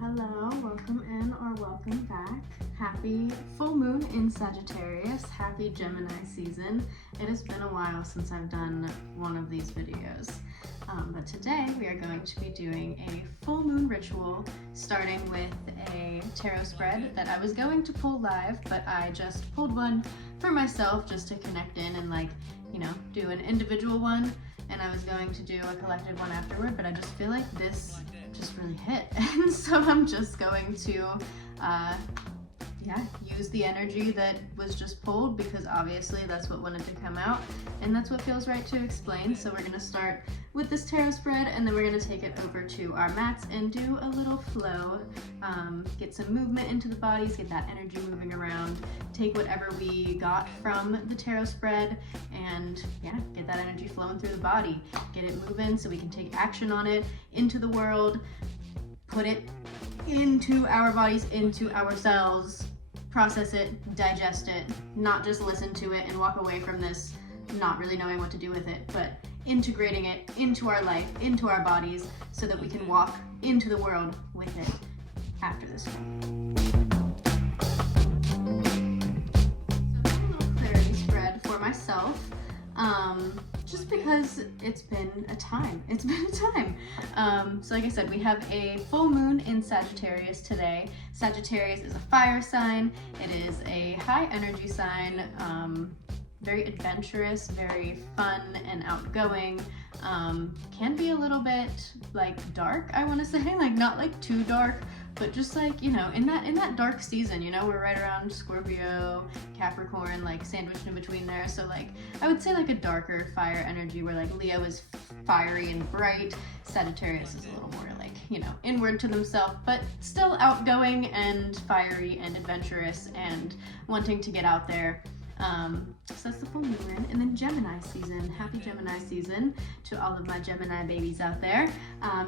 Hello, welcome in or welcome back. Happy full moon in Sagittarius. Happy Gemini season. It has been a while since I've done one of these videos. But today we are going to be doing a full moon ritual, starting with a tarot spread that I was going to pull live, but I just pulled one for myself just to connect in and do an individual one. And I was going to do a collective one afterward, but I just feel like this just really hit. And so I'm just going to use the energy that was just pulled, because obviously that's what wanted to come out and that's what feels right to explain. So we're gonna start with this tarot spread and then we're gonna take it over to our mats and do a little flow, get some movement into the bodies, get that energy moving around, take whatever we got from the tarot spread and get that energy flowing through the body, get it moving so we can take action on it into the world, put it into our bodies, into ourselves, process it, digest it, not just listen to it and walk away from this not really knowing what to do with it, but integrating it into our life, into our bodies, so that we can walk into the world with it after this one. So a little clarity spread for myself, just because it's been a time. So like I said, we have a full moon in Sagittarius today. Sagittarius is a fire sign. It is a high energy sign, very adventurous, very fun and outgoing. Can be a little bit dark, I want to say, not too dark, but just in that dark season, we're right around Scorpio, Capricorn, sandwiched in between there. So I would say a darker fire energy, where Leo is fiery and bright. Sagittarius is a little more inward to themselves, but still outgoing and fiery and adventurous and wanting to get out there. So that's the full moon. And then Gemini season. Happy Gemini season to all of my Gemini babies out there.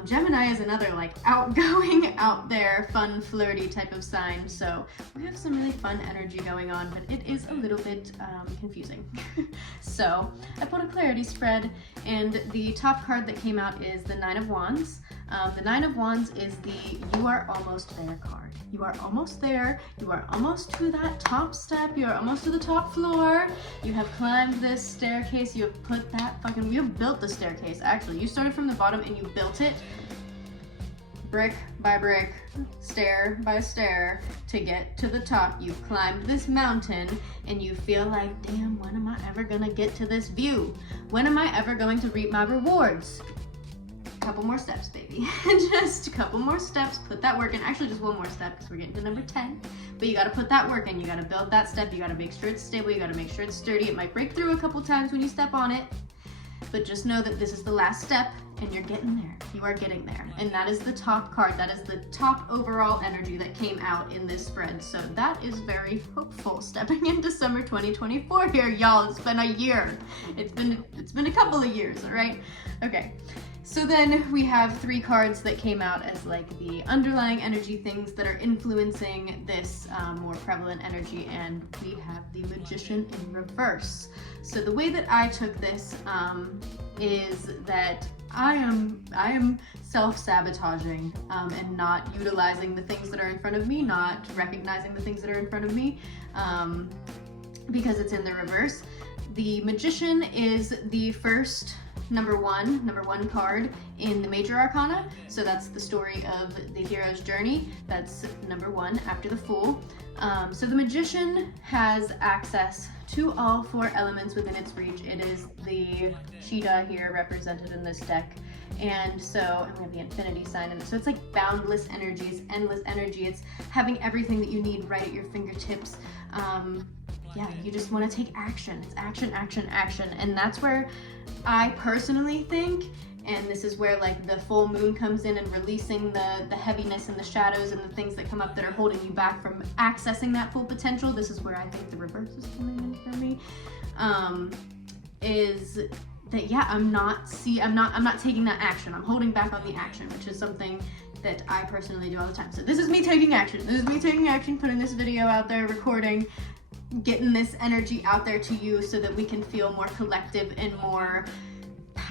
Gemini is another outgoing, out there, fun, flirty type of sign. So we have some really fun energy going on, but it is a little bit confusing. So I pulled a clarity spread, and the top card that came out is the Nine of Wands. The Nine of Wands is the you are almost there card. You are almost there. You are almost to that top step. You are almost to the top floor. You have climbed this staircase. You have put that you have built the staircase. Actually, you started from the bottom and you built it brick by brick, stair by stair to get to the top. You've climbed this mountain and you feel like, damn, when am I ever gonna get to this view? When am I ever going to reap my rewards? Couple more steps, baby. Just a couple more steps. Put that work in. Actually, just one more step, because we're getting to number 10. But you got to put that work in. You got to build that step. You got to make sure it's stable. You got to make sure it's sturdy. It might break through a couple times when you step on it, but just know that this is the last step and you're getting there. You are getting there. And that is the top card. That is the top overall energy that came out in this spread. So that is very hopeful. Stepping into summer 2024 here, y'all. It's been a year. It's been a couple of years, all right? Okay. So then we have three cards that came out as the underlying energy, things that are influencing this more prevalent energy, and we have the Magician in reverse. So the way that I took this is that I am self-sabotaging and not utilizing the things that are in front of me, not recognizing the things that are in front of me, because it's in the reverse. The Magician is the first number one card in the major arcana. So that's the story of the hero's journey. That's number one after the Fool. So the Magician has access to all four elements within its reach. It is the cheetah here represented in this deck. And so we have the infinity sign, and so it's boundless energy, it's endless energy, it's having everything that you need right at your fingertips. You just want to take action. It's action, action, action. And that's where I personally think, and this is where the full moon comes in and releasing the heaviness and the shadows and the things that come up that are holding you back from accessing that full potential. This is where I think the reverse is coming in for me. Is that I'm not taking that action. I'm holding back on the action, which is something that I personally do all the time. So this is me taking action. This is me taking action, putting this video out there, recording, getting this energy out there to you so that we can feel more collective and more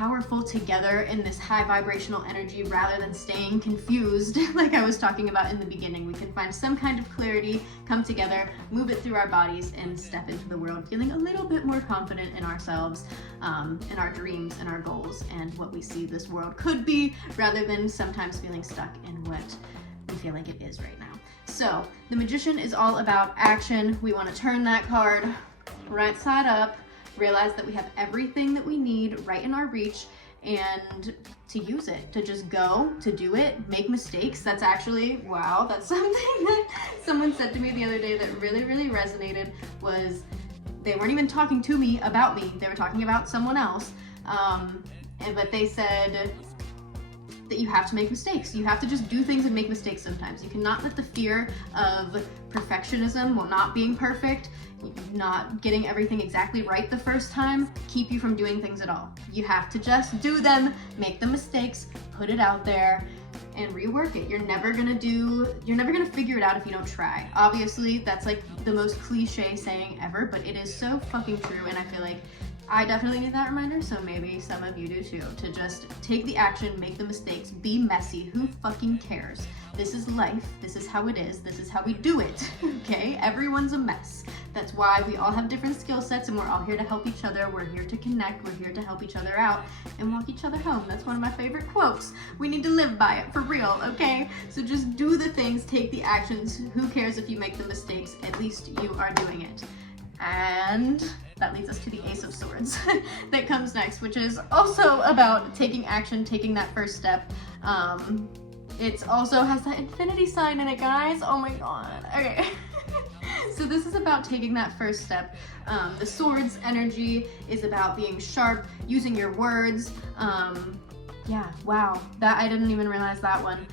powerful together in this high vibrational energy rather than staying confused like I was talking about in the beginning. We can find some kind of clarity, come together, move it through our bodies, and step into the world feeling a little bit more confident in ourselves, in our dreams and our goals and what we see this world could be, rather than sometimes feeling stuck in what we feel like it is right now. So the Magician is all about action. We want to turn that card right side up, realize that we have everything that we need right in our reach, and to use it, to just go, to do it, make mistakes. That's actually, wow, that's something that someone said to me the other day that really, really resonated. Was they weren't even talking to me about me, they were talking about someone else, but they said that you have to make mistakes. You have to just do things and make mistakes sometimes. You cannot let the fear of perfectionism, well, not being perfect, not getting everything exactly right the first time, keep you from doing things at all. You have to just do them, make the mistakes, put it out there, and rework it. You're never gonna figure it out if you don't try. Obviously, that's like the most cliche saying ever, but it is so fucking true, and I feel like I definitely need that reminder, so maybe some of you do too, to just take the action, make the mistakes, be messy. Who fucking cares? This is life, this is how it is, this is how we do it, okay? Everyone's a mess. That's why we all have different skill sets, and we're all here to help each other. We're here to connect, we're here to help each other out and walk each other home. That's one of my favorite quotes. We need to live by it, for real, okay? So just do the things, take the actions. Who cares if you make the mistakes? At least you are doing it. And that leads us to the Ace of Swords that comes next, which is also about taking action, taking that first step. It also has that infinity sign in it, guys. Oh my god. Okay. So this is about taking that first step. The Swords energy is about being sharp, using your words. Yeah, wow. That I didn't even realize that one.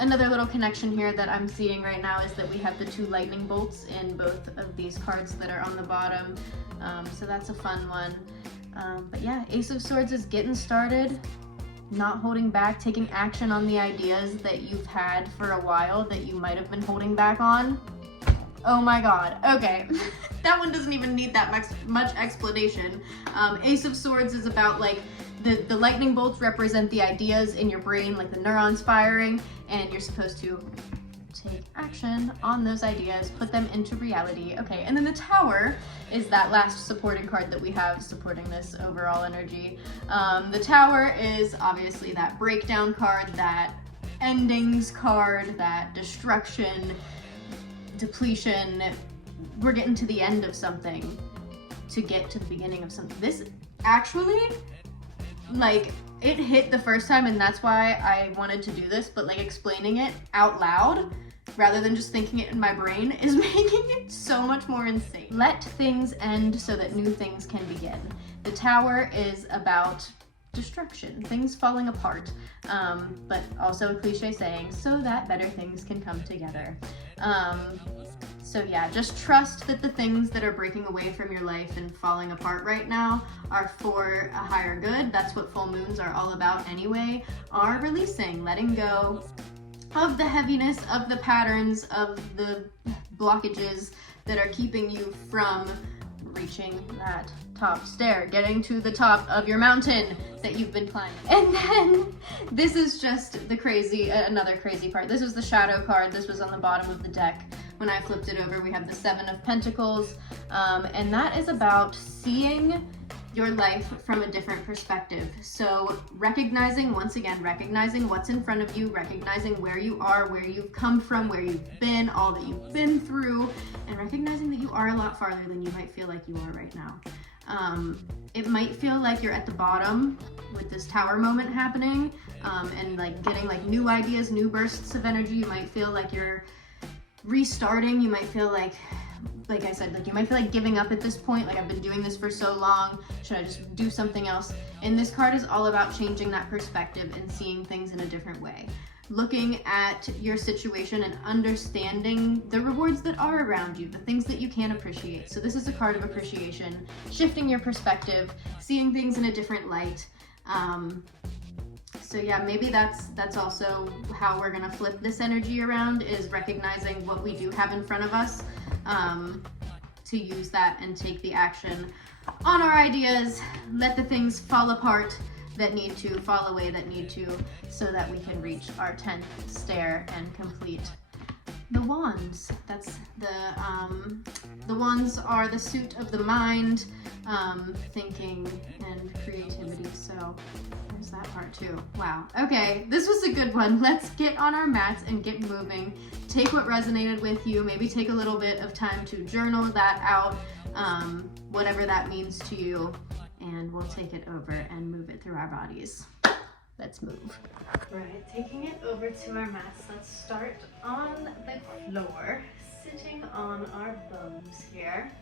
Another little connection here that I'm seeing right now is that we have the 2 lightning bolts in both of these cards that are on the bottom. So that's a fun one. But yeah, Ace of Swords is getting started, not holding back, taking action on the ideas that you've had for a while that you might have been holding back on. Oh my god, okay. That one doesn't even need that much explanation. Ace of Swords is about like, the lightning bolts represent the ideas in your brain, like the neurons firing, and you're supposed to take action on those ideas, put them into reality. Okay, and then the Tower is that last supporting card that we have supporting this overall energy. The Tower is obviously that breakdown card, that endings card, that destruction, depletion. We're getting to the end of something to get to the beginning of something. This actually, like, it hit the first time, and that's why I wanted to do this, but like explaining it out loud rather than just thinking it in my brain is making it so much more insane. Let things end so that new things can begin. The Tower is about destruction, things falling apart, but also a cliche saying, so that better things can come together. So yeah, just trust that the things that are breaking away from your life and falling apart right now are for a higher good. That's what full moons are all about anyway, are releasing, letting go of the heaviness, of the patterns, of the blockages that are keeping you from reaching that top stair, getting to the top of your mountain that you've been climbing. And then this is just the crazy, another crazy part. This was the Shadow card. This was on the bottom of the deck. When I flipped it over, we have the 7 of Pentacles, and that is about seeing your life from a different perspective. So recognizing, once again, recognizing what's in front of you, recognizing where you are, where you've come from, where you've been, all that you've been through, and recognizing that you are a lot farther than you might feel like you are right now. It might feel like you're at the bottom with this Tower moment happening, and like getting like new ideas, new bursts of energy. You might feel like you're restarting. You might feel like I said, like you might feel like giving up at this point, like I've been doing this for so long, should I just do something else? And this card is all about changing that perspective and seeing things in a different way. Looking at your situation and understanding the rewards that are around you, the things that you can appreciate. So this is a card of appreciation, shifting your perspective, seeing things in a different light. So yeah, maybe that's also how we're gonna flip this energy around, is recognizing what we do have in front of us, to use that and take the action on our ideas, let the things fall apart that need to, fall away that need to, so that we can reach our 10th stair and complete the wands. That's the wands are the suit of the mind, thinking and creativity. So there's that part too. Wow. Okay, this was a good one. Let's get on our mats and get moving. Take what resonated with you. Maybe take a little bit of time to journal that out, whatever that means to you, and we'll take it over and move it through our bodies. Let's move. Right, taking it over to our mats. Let's start on the floor, sitting on our bums here.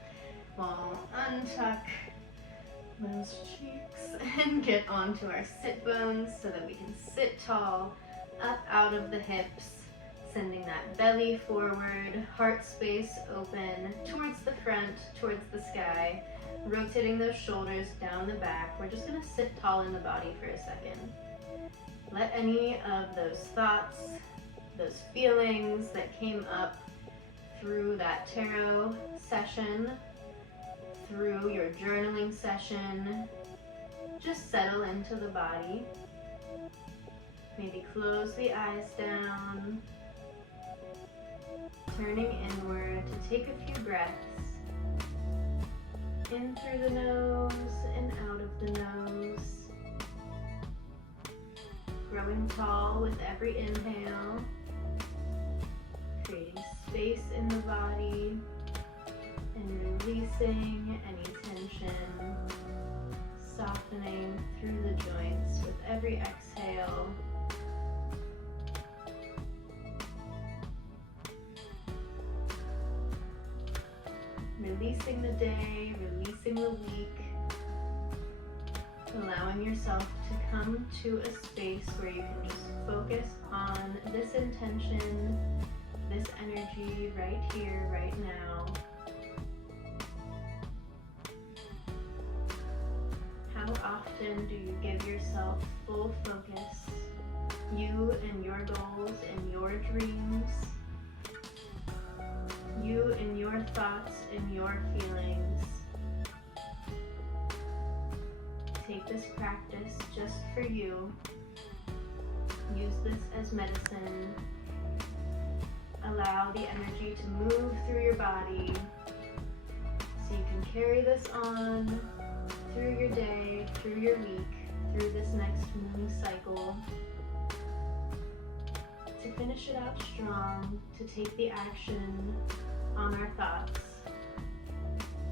We'll untuck those cheeks and get onto our sit bones so that we can sit tall, up out of the hips, sending that belly forward, heart space open, towards the front, towards the sky, rotating those shoulders down the back. We're just gonna sit tall in the body for a second. Let any of those thoughts, those feelings that came up through that tarot session, through your journaling session, just settle into the body. Maybe close the eyes down, turning inward to take a few breaths. In through the nose and out of the nose. Growing tall with every inhale. Creating space in the body and releasing any tension. Softening through the joints with every exhale. Releasing the day, releasing the week, allowing yourself to come to a space where you can just focus on this intention, this energy right here, right now. How often do you give yourself full focus, you and your goals and your dreams, you and your thoughts and your feelings? Take this practice just for you. Use this as medicine. Allow the energy to move through your body so you can carry this on through your day, through your week, through this next moon cycle. To finish it out strong, to take the action on our thoughts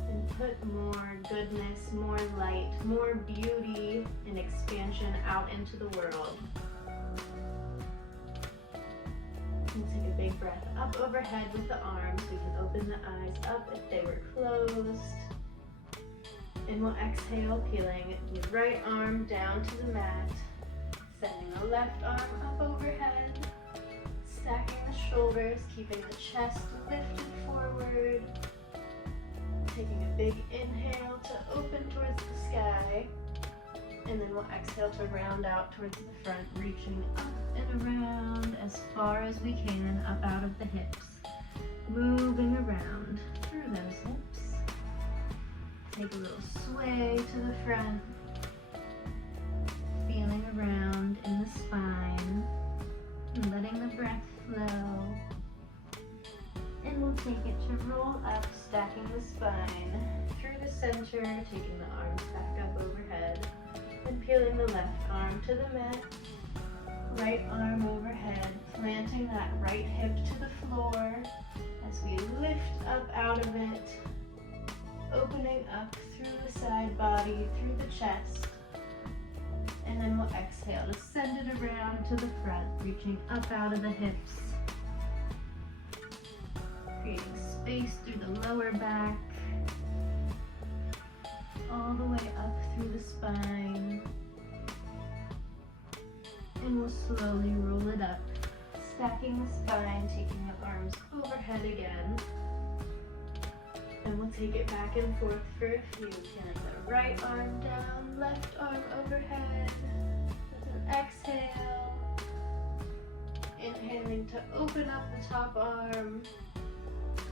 and put more goodness, more light, more beauty and expansion out into the world. And take a big breath up overhead with the arms. We can open the eyes up if they were closed. And we'll exhale, peeling the right arm down to the mat, sending the left arm up overhead, stacking the shoulders, keeping the chest lifted forward. Taking a big inhale to open towards the sky. And then we'll exhale to round out towards the front, reaching up and around as far as we can, up out of the hips. Moving around through those hips. Take a little sway to the front. Feeling around in the spine. And letting the breath flow. And we'll take it to roll up, stacking the spine through the center, taking the arms back up overhead, and peeling the left arm to the mat, right arm overhead, planting that right hip to the floor as we lift up out of it, opening up through the side body, through the chest, and then we'll exhale to send it around to the front, reaching up out of the hips. Creating space through the lower back, all the way up through the spine. And we'll slowly roll it up, stacking the spine, taking the arms overhead again. And we'll take it back and forth for a few. Feeling the right arm down, left arm overhead. With an exhale. Inhaling to open up the top arm.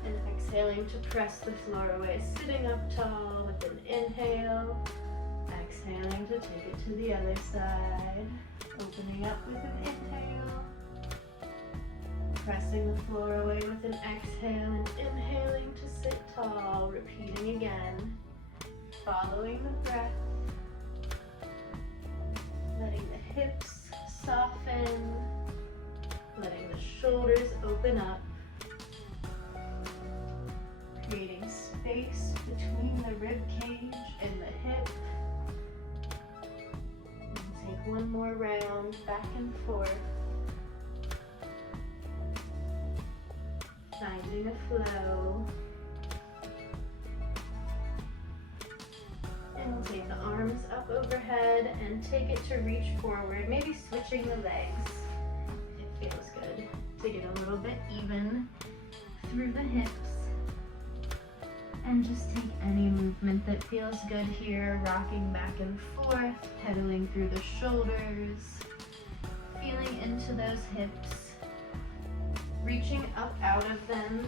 And exhaling to press the floor away, sitting up tall with an inhale. Exhaling to take it to the other side. Opening up with an inhale. Pressing the floor away with an exhale and inhaling to sit tall. Repeating again. Following the breath. Letting the hips soften. Letting the shoulders open up. Creating space between the rib cage and the hip. And take one more round back and forth. Finding a flow. And we'll take the arms up overhead and take it to reach forward, maybe switching the legs. It feels good to get a little bit even through the hips. And just take any movement that feels good here, rocking back and forth, pedaling through the shoulders, feeling into those hips, reaching up out of them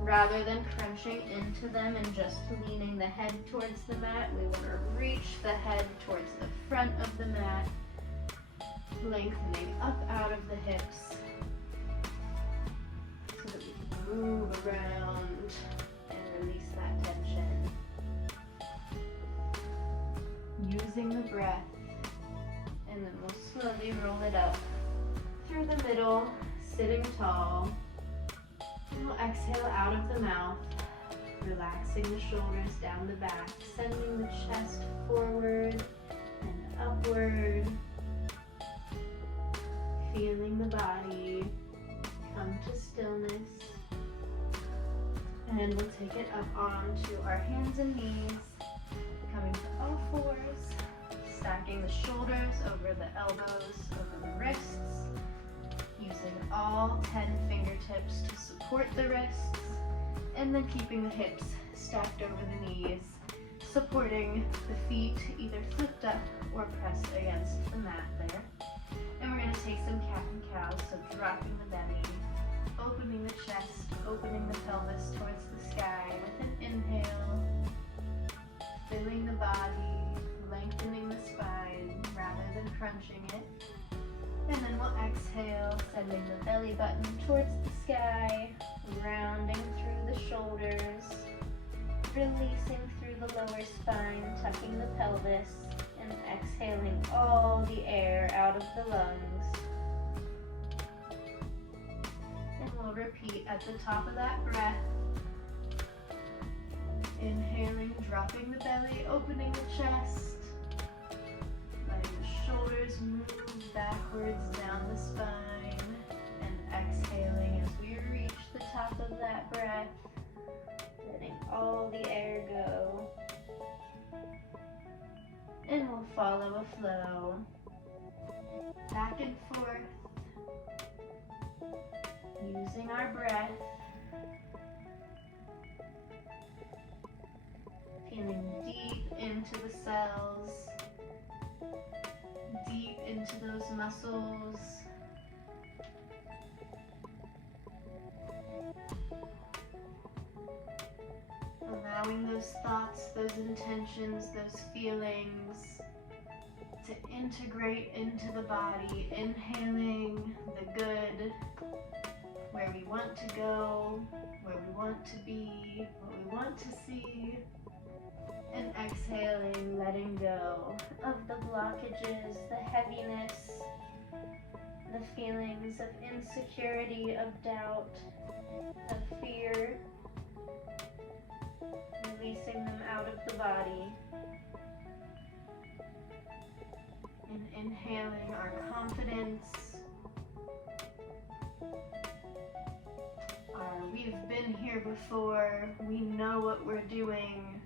rather than crunching into them and just leaning the head towards the mat. We want to reach the head towards the front of the mat, lengthening up out of the hips so that we can move around. Release that tension. Using the breath, and then we'll slowly roll it up through the middle, sitting tall. And we'll exhale out of the mouth, relaxing the shoulders down the back, sending the chest forward and upward. Feeling the body come to stillness. And we'll take it up onto our hands and knees, coming to all fours, stacking the shoulders over the elbows, over the wrists, using all 10 fingertips to support the wrists, and then keeping the hips stacked over the knees, supporting the feet either flipped up or pressed against the mat there. And we're going to take some cat and cow, so dropping the belly, opening the chest, opening the pelvis towards the sky with an inhale, filling the body, lengthening the spine rather than crunching it. And then we'll exhale, sending the belly button towards the sky, rounding through the shoulders, releasing through the lower spine, tucking the pelvis, and exhaling all the air out of the lungs. We'll repeat at the top of that breath. Inhaling, dropping the belly, opening the chest. Letting the shoulders move backwards down the spine. And exhaling as we reach the top of that breath. Letting all the air go. And we'll follow a flow. Back and forth. Using our breath, feeling deep into the cells, deep into those muscles. Allowing those thoughts, those intentions, those feelings to integrate into the body, inhaling the good, where we want to go, where we want to be, what we want to see, and exhaling, letting go of the blockages, the heaviness, the feelings of insecurity, of doubt, of fear, releasing them out of the body, and inhaling our confidence, we've been here before, we know what we're doing.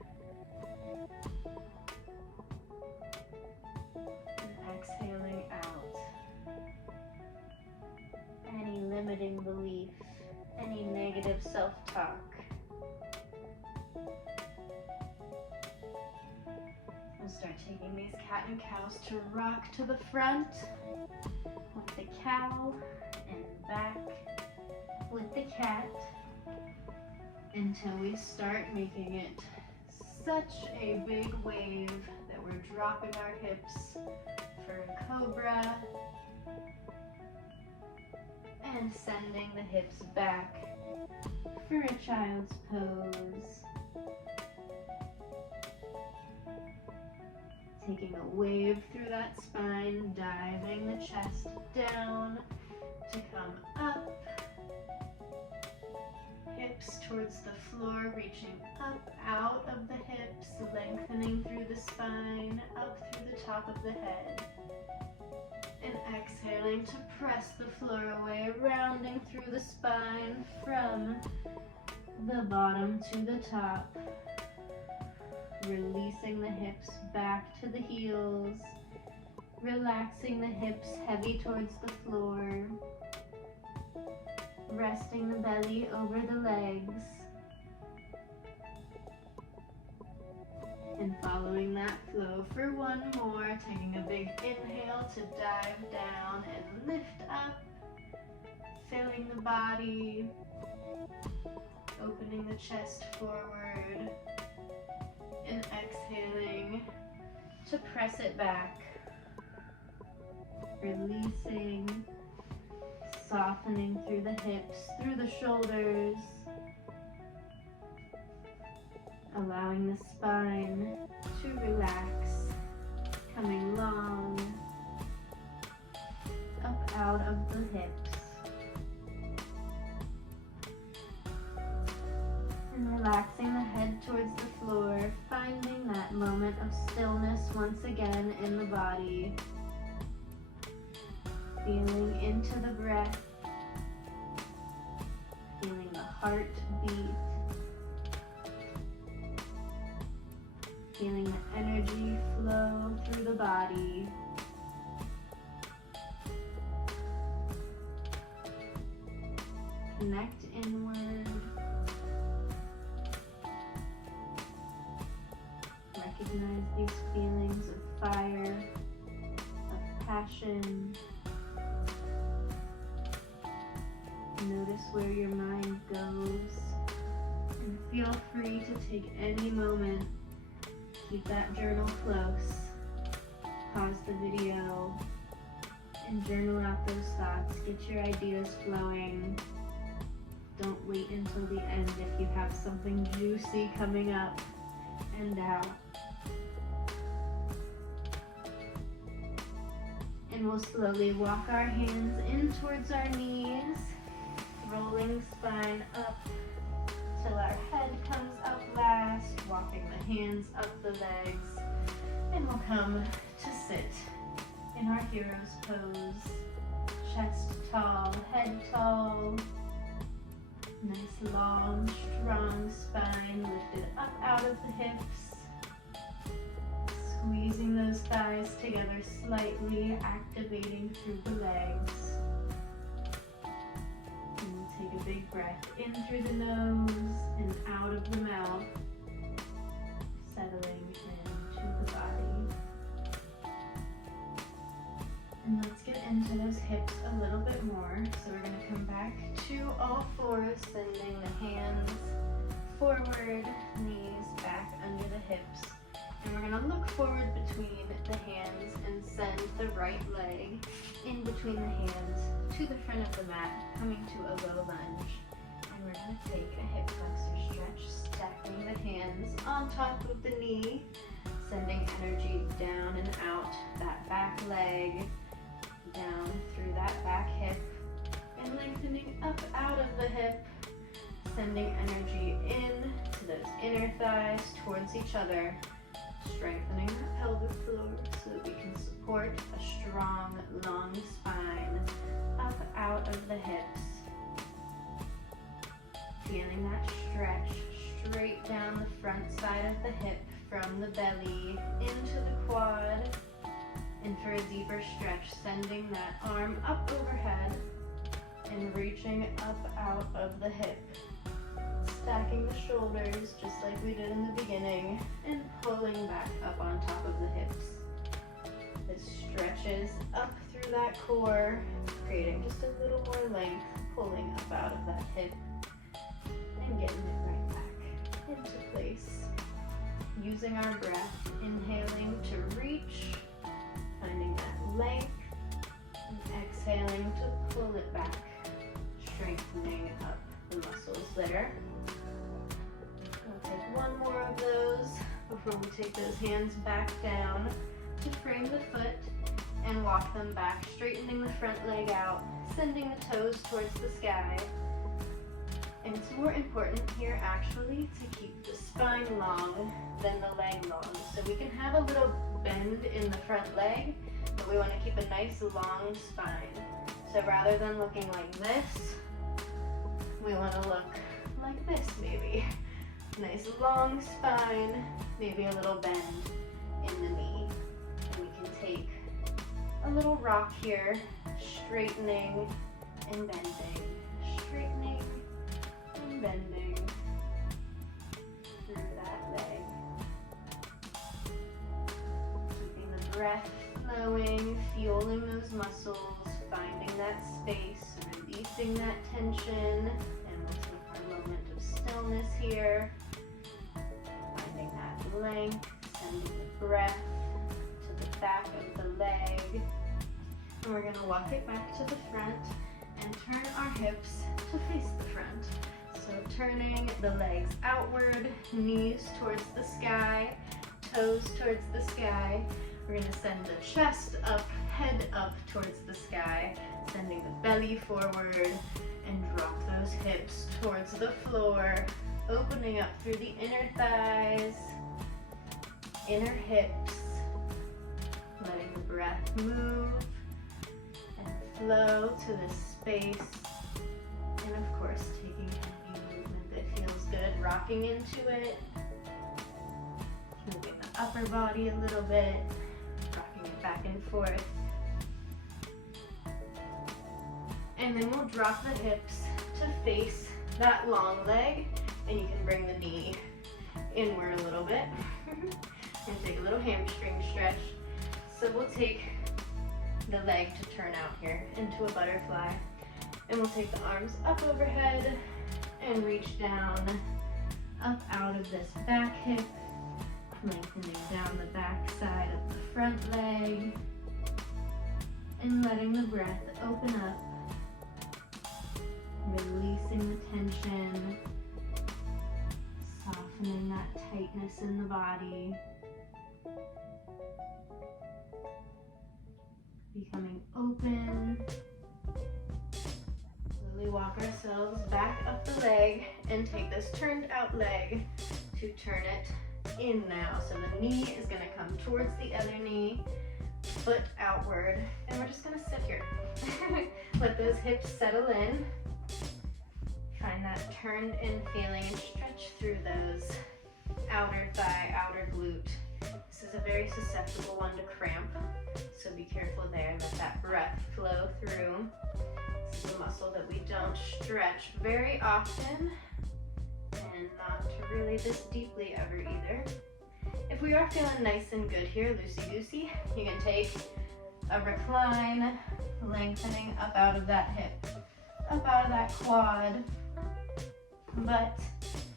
And exhaling out any limiting belief, any negative self-talk. We'll start taking these cat and cows to rock to the front with the cow and back with the cat. until we start making it such a big wave that we're dropping our hips for a cobra and sending the hips back for a child's pose. Taking a wave through that spine, diving the chest down to come up. Hips towards the floor, reaching up out of the hips, lengthening through the spine, up through the top of the head. And exhaling to press the floor away, rounding through the spine from the bottom to the top. Releasing the hips back to the heels, relaxing the hips heavy towards the floor, resting the belly over the legs, and following that flow for one more, taking a big inhale to dive down and lift up, filling the body, opening the chest forward, and exhaling to press it back, releasing, softening through the hips, through the shoulders, allowing the spine to relax, coming long, up out of the hips. And relaxing the head towards the floor, finding that moment of stillness once again in the body. Feeling into the breath, feeling the heart beat, feeling the energy flow through the body. Connect inward. Recognize these feelings of fire, of passion. Notice where your mind goes, and feel free to take any moment. Keep that journal close. Pause the video and journal out those thoughts. Get your ideas flowing. Don't wait until the end if you have something juicy coming up and out. And we'll slowly walk our hands in towards our knees, rolling spine up till our head comes up last, walking the hands up the legs, and we'll come to sit in our hero's pose. Chest tall, head tall, nice long, strong spine lifted up out of the hips. Squeezing those thighs together slightly, activating through the legs. And we'll take a big breath in through the nose and out of the mouth, settling into the body. And let's get into those hips a little bit more. So we're going to come back to all fours, sending the hands forward, knees back under the hips. And we're going to look forward between the hands and send the right leg in between the hands to the front of the mat, coming to a low lunge. And we're going to take a hip flexor stretch, stacking the hands on top of the knee, sending energy down and out that back leg, down through that back hip, and lengthening up out of the hip, sending energy in to those inner thighs towards each other, strengthening the pelvic floor so that we can support a strong, long spine up out of the hips. Feeling that stretch straight down the front side of the hip from the belly into the quad. And for a deeper stretch, sending that arm up overhead and reaching up out of the hip. Stacking the shoulders just like we did in the beginning and pulling back up on top of the hips. This stretches up through that core, creating just a little more length, pulling up out of that hip. and getting it right back into place. Using our breath, inhaling to reach, finding that length, and exhaling to pull it back, strengthening up the muscles there. We'll take one more of those before we take those hands back down to frame the foot and walk them back, straightening the front leg out, sending the toes towards the sky. And it's more important here actually to keep the spine long than the leg long. So we can have a little bend in the front leg, but we want to keep a nice long spine. So rather than looking like this, we want to look like this maybe. Nice long spine, maybe a little bend in the knee. And we can take a little rock here, straightening and bending, straightening and bending through that leg. Keeping the breath flowing, fueling those muscles, finding that space, releasing that tension, and we'll take our moment of stillness here, finding that length, sending the breath to the back of the leg, and we're going to walk it back to the front and turn our hips to face the front. So turning the legs outward, knees towards the sky, toes towards the sky. We're going to send the chest up, head up towards the sky, sending the belly forward, and drop those hips towards the floor, opening up through the inner thighs, inner hips, letting the breath move and flow to this space, and of course taking any movement that feels good, rocking into it, moving the upper body a little bit, rocking it back and forth. And then we'll drop the hips to face that long leg, and you can bring the knee inward a little bit and take a little hamstring stretch. So we'll take the leg to turn out here into a butterfly, and we'll take the arms up overhead and reach down up out of this back hip, lengthening down the back side of the front leg, and letting the breath open up, releasing the tension, softening that tightness in the body, becoming open. Slowly walk ourselves back up the leg and take this turned out leg to turn it in now. So the knee is going to come towards the other knee, foot outward, and we're just going to sit here. Let those hips settle in. Find that turned in feeling and stretch through those outer thigh, outer glute. This is a very susceptible one to cramp, so be careful there. Let that breath flow through. This is a muscle that we don't stretch very often, and not really this deeply ever either. If we are feeling nice and good here, loosey-goosey, you can take a recline, lengthening up out of that hip, up out of that quad. But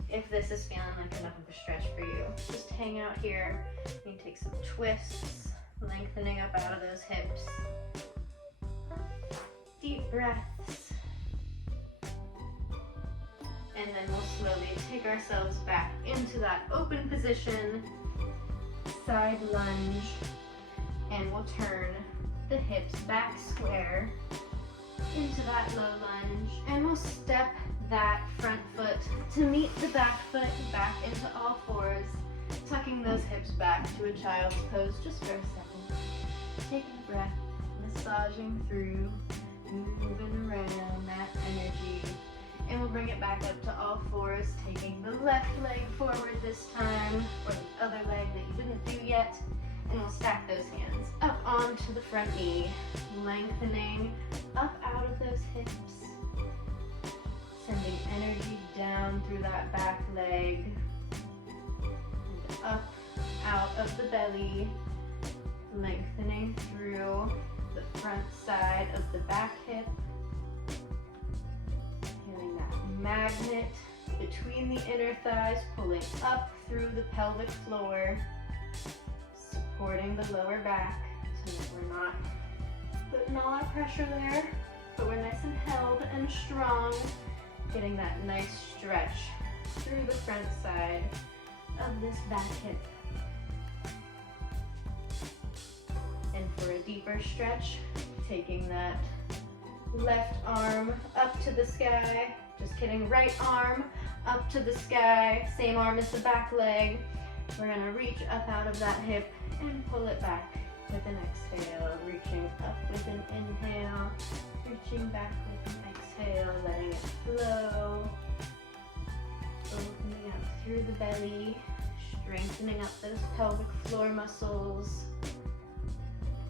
if this is feeling like enough of a stretch for you, just hang out here. You can take some twists, lengthening up out of those hips. Deep breaths. And then we'll slowly take ourselves back into that open position, side lunge, and we'll turn the hips back square into that low lunge, and we'll step that front foot to meet the back foot back into all fours, tucking those hips back to a child's pose just for a second. Taking a breath, massaging through, moving around that energy, and we'll bring it back up to all fours, taking the left leg forward this time, or the other leg that you didn't do yet, and we'll stack those hands up onto the front knee, lengthening up out of those hips, sending energy down through that back leg, and up out of the belly, lengthening through the front side of the back hip, feeling that magnet between the inner thighs, pulling up through the pelvic floor, supporting the lower back so that we're not putting all our pressure there, but we're nice and held and strong, getting that nice stretch through the front side of this back hip. And for a deeper stretch, taking that left arm up to the sky, just kidding, right arm up to the sky, same arm as the back leg. We're gonna reach up out of that hip and pull it back with an exhale, reaching up with an inhale, reaching back with an exhale, letting it flow, opening up through the belly, strengthening up those pelvic floor muscles,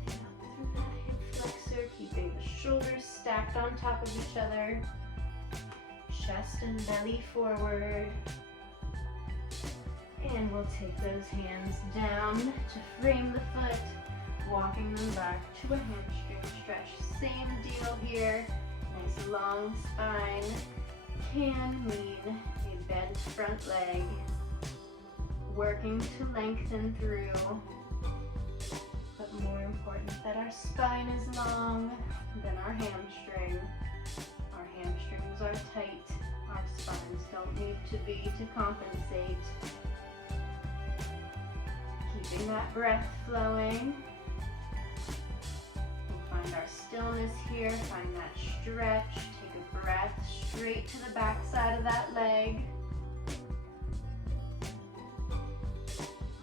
and up through that hip flexor, keeping the shoulders stacked on top of each other, chest and belly forward. And we'll take those hands down to frame the foot, walking them back to a hamstring stretch. Same deal here, nice long spine can mean a bent front leg, working to lengthen through, but more important that our spine is long than our hamstring. Our hamstrings are tight, our spines don't need to be to compensate. Keeping that breath flowing. We'll find our stillness here, find that stretch, take a breath straight to the back side of that leg.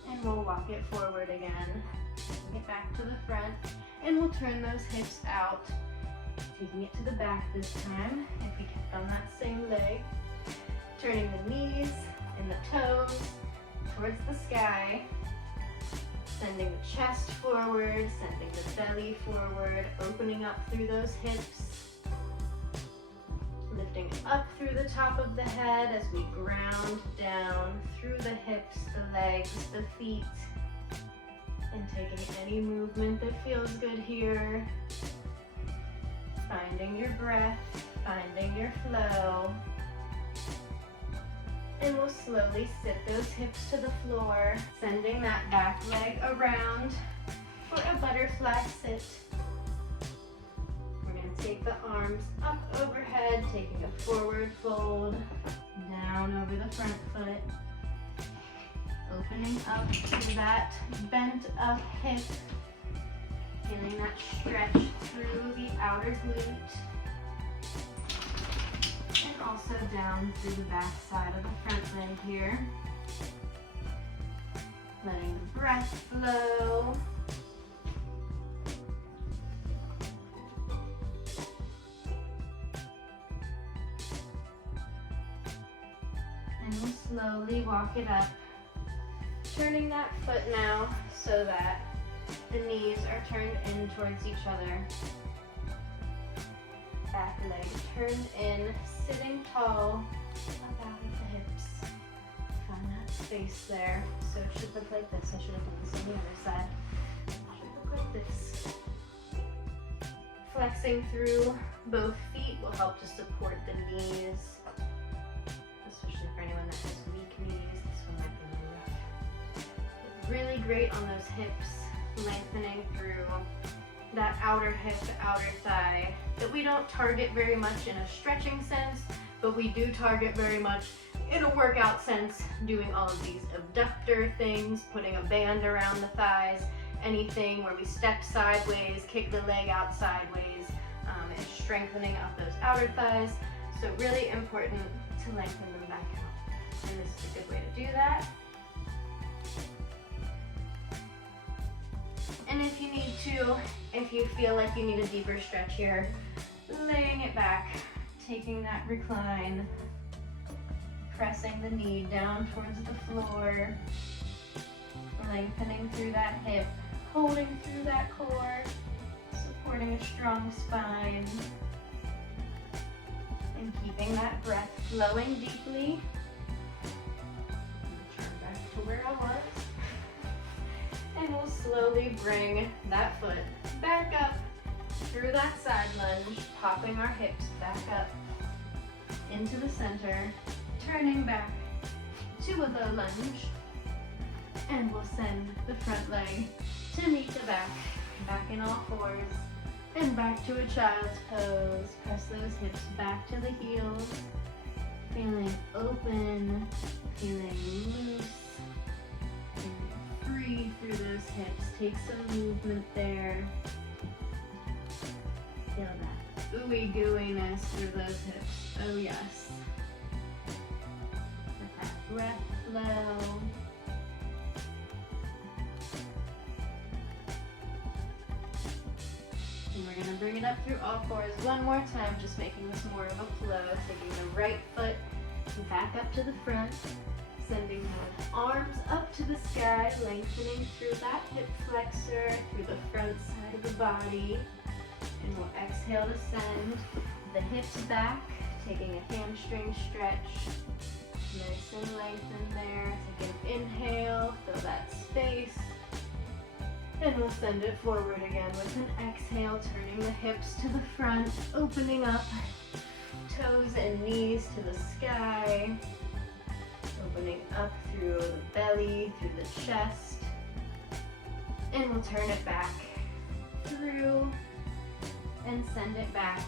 And we'll walk it forward again. Get back to the front, and we'll turn those hips out, taking it to the back this time, if we kept on that same leg. Turning the knees and the toes towards the sky. Sending the chest forward, sending the belly forward, opening up through those hips. Lifting up through the top of the head as we ground down through the hips, the legs, the feet. And taking any movement that feels good here. Finding your breath, finding your flow. And we'll slowly sit those hips to the floor, sending that back leg around for a butterfly sit. We're going to take the arms up overhead, taking a forward fold, down over the front foot, opening up to that bent up hip, feeling that stretch through the outer glute. And also down through the back side of the front leg here. Letting the breath flow. And we'll slowly walk it up. Turning that foot now so that the knees are turned in towards each other. Back leg turned in, sitting tall, up out of the hips. Find that space there. So it should look like this. I should have done this on the other side. It should look like this. Flexing through both feet will help to support the knees, especially for anyone that has weak knees. This one might be a little rough. But really great on those hips, lengthening through that outer hip, outer thigh, that we don't target very much in a stretching sense, but we do target very much in a workout sense, doing all of these abductor things, putting a band around the thighs, anything where we step sideways, kick the leg out sideways, and strengthening up those outer thighs. So really important to lengthen them back out. And this is a good way to do that. And if you need to, if you feel like you need a deeper stretch here, laying it back, taking that recline, pressing the knee down towards the floor, lengthening through that hip, holding through that core, supporting a strong spine, and keeping that breath flowing deeply. Turn back to where I was. And we'll slowly bring that foot back up through that side lunge, popping our hips back up into the center, turning back to a low lunge. And we'll send the front leg to meet the back. Back in all fours. And back to a child's pose. Press those hips back to the heels. Feeling open, feeling loose, feeling free through those hips. Take some movement there. Feel that ooey gooiness through those hips. Oh yes. Let that breath flow. And we're going to bring it up through all fours one more time, just making this more of a flow. Taking the right foot back up to the front, sending the arms up to the sky, lengthening through that hip flexor, through the front side of the body. And we'll exhale to send the hips back, taking a hamstring stretch. Nice and lengthened there. Take an inhale, fill that space. And we'll send it forward again with an exhale, turning the hips to the front, opening up, toes and knees to the sky, opening up through the belly, through the chest, and we'll turn it back through and send it back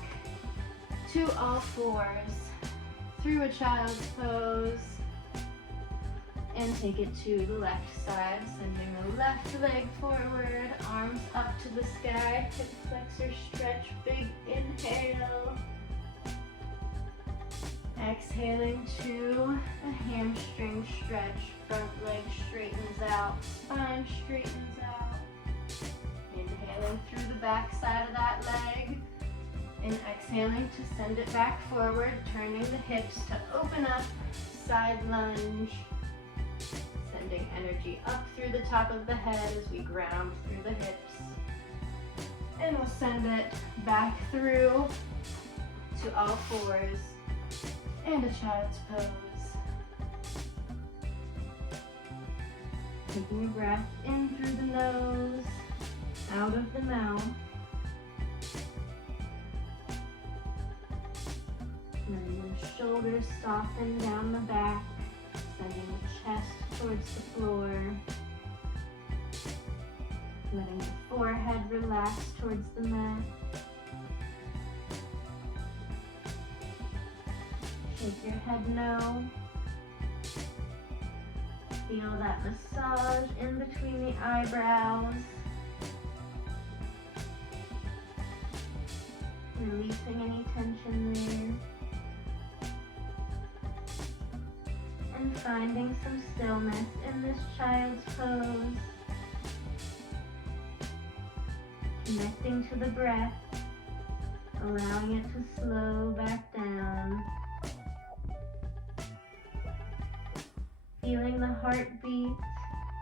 to all fours, through a child's pose. And take it to the left side, sending the left leg forward, arms up to the sky, hip flexor stretch, big inhale. Exhaling to a hamstring stretch, front leg straightens out, spine straightens out. Inhaling through the back side of that leg, and exhaling to send it back forward, turning the hips to open up, side lunge. Sending energy up through the top of the head as we ground through the hips. And we'll send it back through to all fours and a child's pose. Taking a breath in through the nose, out of the mouth. Letting the shoulders soften down the back, sending the chest towards the floor. Letting the forehead relax towards the mat. Shake your head no. Feel that massage in between the eyebrows. Releasing any tension there. And finding some stillness in this child's pose. Connecting to the breath, allowing it to slow back down. Feeling the heartbeat,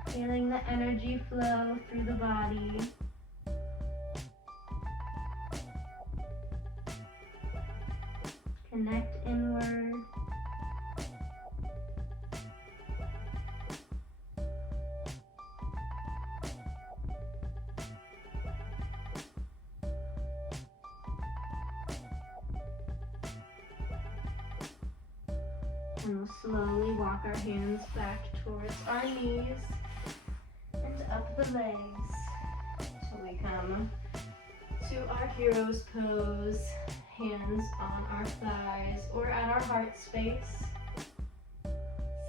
feeling the energy flow through the body. Connect inward. And we'll slowly walk our hands back towards our knees and up the legs till we come to our hero's pose, hands on our thighs or at our heart space.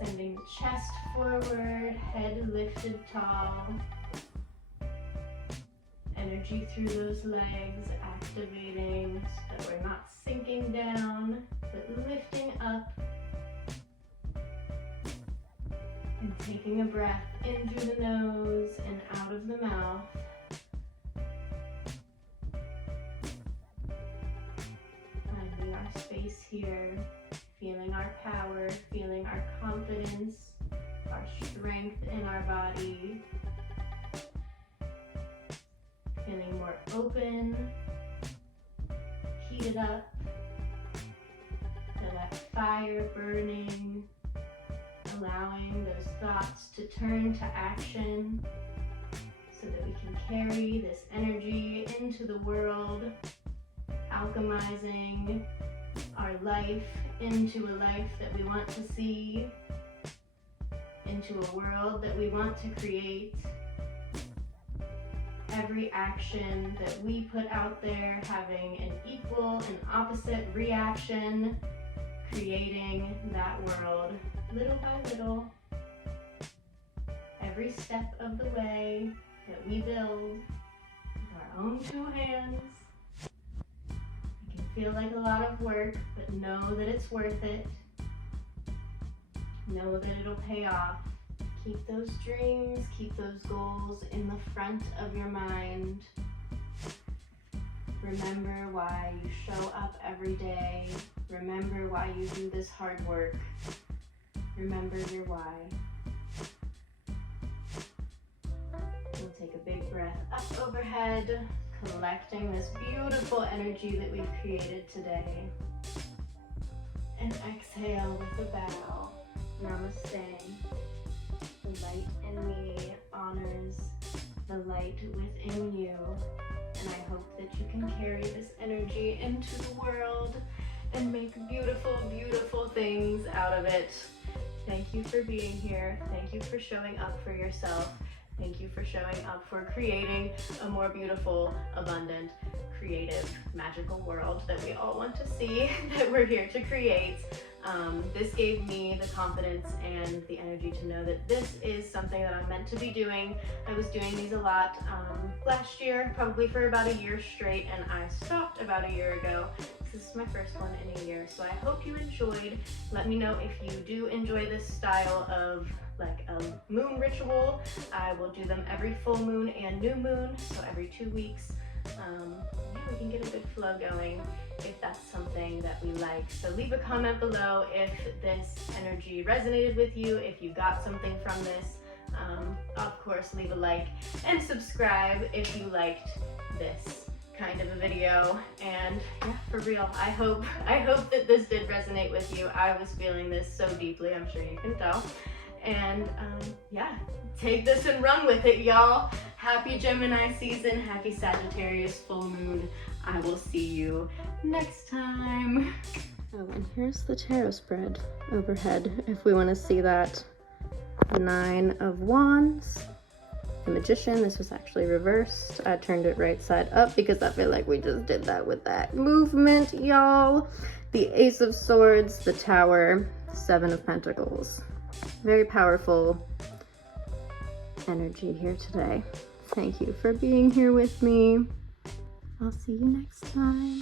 Sending the chest forward, head lifted tall. Energy through those legs, activating so that we're not sinking down, but lifting up. And taking a breath in through the nose and out of the mouth. Finding our space here, feeling our power, feeling our confidence, our strength in our body. Feeling more open, heated up. Feel that fire burning. Allowing those thoughts to turn to action so that we can carry this energy into the world, alchemizing our life into a life that we want to see, into a world that we want to create. Every action that we put out there having an equal and opposite reaction, creating that world little by little. Every step of the way that we build with our own two hands. It can feel like a lot of work, but know that it's worth it. Know that it'll pay off. Keep those dreams, keep those goals in the front of your mind. Remember why you show up every day. Remember why you do this hard work. Remember your why. We'll take a big breath up overhead, collecting this beautiful energy that we've created today. And exhale with a bow. Namaste. The light in me honors the light within you. And I hope that you can carry this energy into the world and make beautiful, beautiful things out of it. Thank you for being here. Thank you for showing up for yourself. Thank you for showing up for creating a more beautiful, abundant, creative, magical world that we all want to see, that we're here to create. This gave me the confidence and the energy to know that this is something that I'm meant to be doing. I was doing these a lot last year, probably for about a year straight, and I stopped about a year ago. This is my first one in a year, so I hope you enjoyed. Let me know if you do enjoy this style of like a moon ritual. I will do them every full moon and new moon, so every 2 weeks. Yeah, we can get a good flow going if that's something that we like. So leave a comment below if this energy resonated with you, if you got something from this. Of course, leave a like and subscribe if you liked this kind of a video. And yeah, for real, I hope that this did resonate with you. I was feeling this so deeply, I'm sure you can tell. And yeah, take this and run with it, y'all. Happy Gemini season, happy Sagittarius full moon. I will see you next time. Oh, and here's the tarot spread overhead, if we want to see that. 9 of Wands, the Magician. This was actually reversed. I turned it right side up because I feel like we just did that with that movement, y'all. The Ace of Swords, the Tower, 7 of Pentacles. Very powerful energy here today. Thank you for being here with me. I'll see you next time.